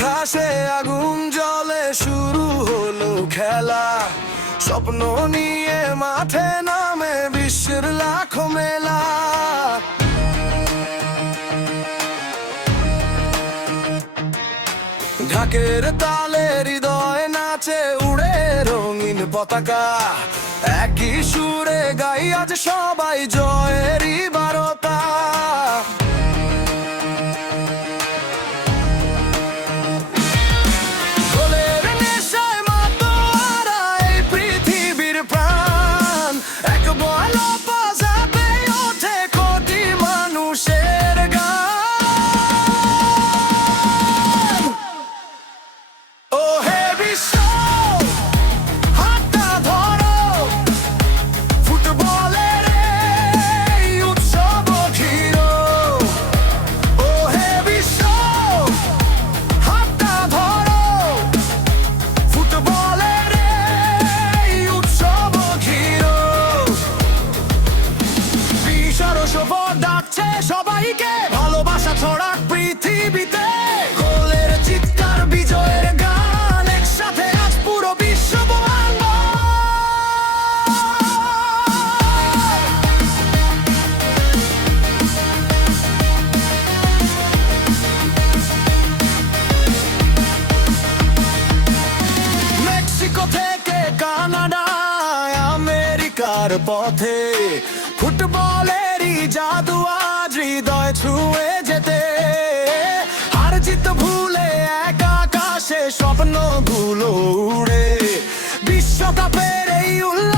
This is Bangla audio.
ঘাসে আগুন জ্বলে শুরু হলো খেলা, স্বপ্ন নিয়ে মাঠে নামে বিশ্বের লাখো মেলা। ঢাকের তালে হৃদয় নাচে উড়ে রঙিন পতাকা, একই সুরে গাই আজ সবাই জয়েরই বারতা। গোলের নেশায় মাতোয়ারা এই পৃথিবীর প্রাণ, এক বল বাজাতে ওঠে কোটি মানুষের গান। ও হে বিশ্ব, হাতটা ধরো, ফুটবলের এই উৎসব ঘিরো। ও হে বিশ্ব, হাতটা ধরো, ফুটবলের এই উৎসব ঘিরো। বিশাল সফর ডাকছে সবাইকে, ভালোবাসা ছড়াক পৃথিবীতে। গোলের চিৎকার, বিজয়ের গান, একসাথে আজ পুরো বিশ্ব বলবো। মেক্সিকো থেকে কানাডায়, আমেরিকার পথে, ফুটবলেরই জাদু আজ হৃদয় ছুঁয়ে যেতে। হার জিত ভুলে এক আকাশে স্বপ্নগুলো উড়ে, বিশ্বকাপের এই উল্লাস